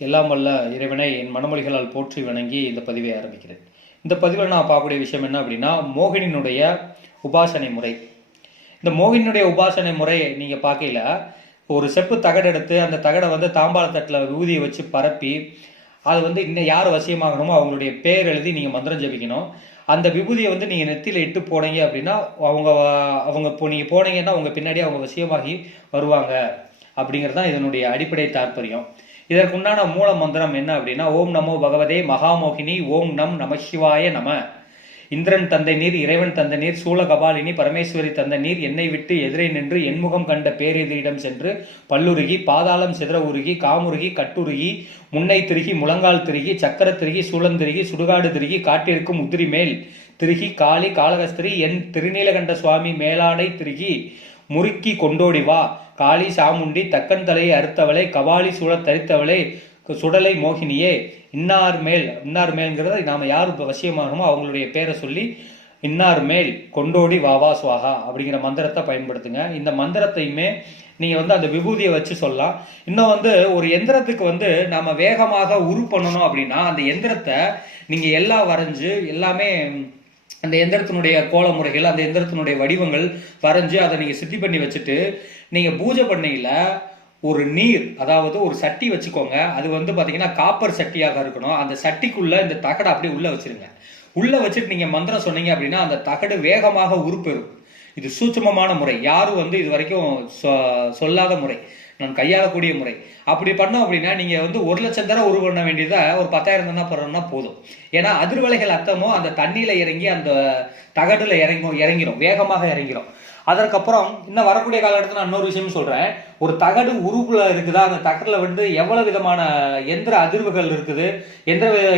எல்லாம் வல்ல இறைவனை என் மனமொழிகளால் போற்றி வணங்கி இந்த பதிவை ஆரம்பிக்கிறேன். இந்த பதிவில் நான் பார்க்கக்கூடிய விஷயம் என்ன அப்படின்னா, மோகினியினுடைய உபாசனை முறை. இந்த மோகினியுடைய உபாசனை முறை நீங்கள் பார்க்கல, ஒரு செப்பு தகடு எடுத்து அந்த தகடை தாம்பாளத்தட்டில் விபூதியை வச்சு பரப்பி அது இன்னும் யார் வசியமாகணுமோ அவங்களுடைய பேர் எழுதி நீங்கள் மந்திரம் ஜபிக்கணும். அந்த விபூதியை நீங்கள் நெத்தியில் இட்டு போனீங்க அப்படின்னா அவங்க இப்போ நீங்கள் போனீங்கன்னா அவங்க பின்னாடி அவங்க வசியமாகி வருவாங்க அப்படிங்கிறது தான் இதனுடைய அடிப்படை தாற்பயம். இதற்குண்டான மூல மந்திரம் என்ன அப்படின்னா, ஓம் நமோ பகவதே மகாமோகினி, ஓம் நம் நமசிவாய நம. இந்திரன் தந்தை நீர், இறைவன் தந்தை நீர், சூல கபாலினி பரமேஸ்வரி தந்தை நீர், என்னை விட்டு எதிரே நின்று என்முகம் கண்ட பேரெதிரிடம் சென்று பல்லுருகி பாதாளம் சிதற உருகி காமுருகி கட்டுருகி முன்னை திருகி முழங்கால் திருகி சக்கர திருகி சூழந்திருகி சுடுகாடு திருகி காட்டிற்கும் உதிரி மேல் திருகி காளி காளகஸ்திரி என் திருநீலகண்ட சுவாமி மேலாடை திருகி முறுக்கி கொண்டோடி வா, காளி சாமுண்டி தக்கன் தலையை அறுத்தவளை கபாலி சூழத் தரித்தவளை சுடலை மோகினியே, இன்னார் மேல்ங்கிறத நாம யார் வசியமாகணுமோ அவங்களுடைய பேரை சொல்லி இன்னார் மேல் கொண்டோடி வாவா சுவாகா அப்படிங்கிற மந்திரத்தை பயன்படுத்துங்க. இந்த மந்திரத்தையுமே நீங்க அந்த விபூதியை வச்சு சொல்லலாம். இன்னும் ஒரு எந்திரத்துக்கு நாம வேகமாக உரு பண்ணணும் அப்படின்னா அந்த எந்திரத்தை நீங்க எல்லாம் வரைஞ்சு எல்லாமே அந்த எந்திரத்தினுடைய கோல முறைகள், அந்த எந்திரத்தினுடைய வடிவங்கள் வரைஞ்சு அதை நீங்க சித்தி பண்ணி வச்சுட்டு நீங்க பூஜை பண்ணையில ஒரு நீர், அதாவது ஒரு சட்டி வச்சுக்கோங்க. அது பாத்தீங்கன்னா காப்பர் சட்டியாக இருக்கணும். அந்த சட்டிக்குள்ள இந்த தகடை அப்படியே உள்ள வச்சிருங்க. உள்ள வச்சுட்டு நீங்க மந்திரம் சொன்னீங்க அப்படின்னா அந்த தகடு வேகமாக உருப்பெறும். இது சூட்சமமான முறை, யாரும் இது வரைக்கும் சொல்லாத முறை, நான் கையாளக்கூடிய முறை. அப்படி பண்ணோம் அப்படின்னா நீங்க 1,00,000 தடவை உரு பண்ண வேண்டியதை ஒரு 10,000 தடவை பண்ணணும்னா போதும். ஏன்னா அதிர்வலைகள் அர்த்தமும் அந்த தண்ணியில இறங்கி அந்த தகடுல இறங்கிரும், வேகமாக இறங்கிரும். அதற்கப்புறம் இன்னும் வரக்கூடிய காலகட்டத்தில் நான் இன்னொரு விஷயம் சொல்றேன். ஒரு தகடு உருகுல இருக்குதா, அந்த தகடுல எவ்வளவு விதமான எந்திர அதிர்வுகள் இருக்குது,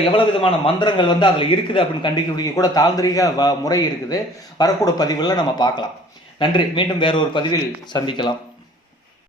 எவ்வளவு விதமான மந்திரங்கள் அதுல இருக்குது அப்படின்னு கண்டுபிடிக்க கூட தாந்திரிக முறை இருக்குது. வரக்கூடிய பதிவுல நம்ம பார்க்கலாம். நன்றி. மீண்டும் வேற ஒரு பதிவில் சந்திக்கலாம்.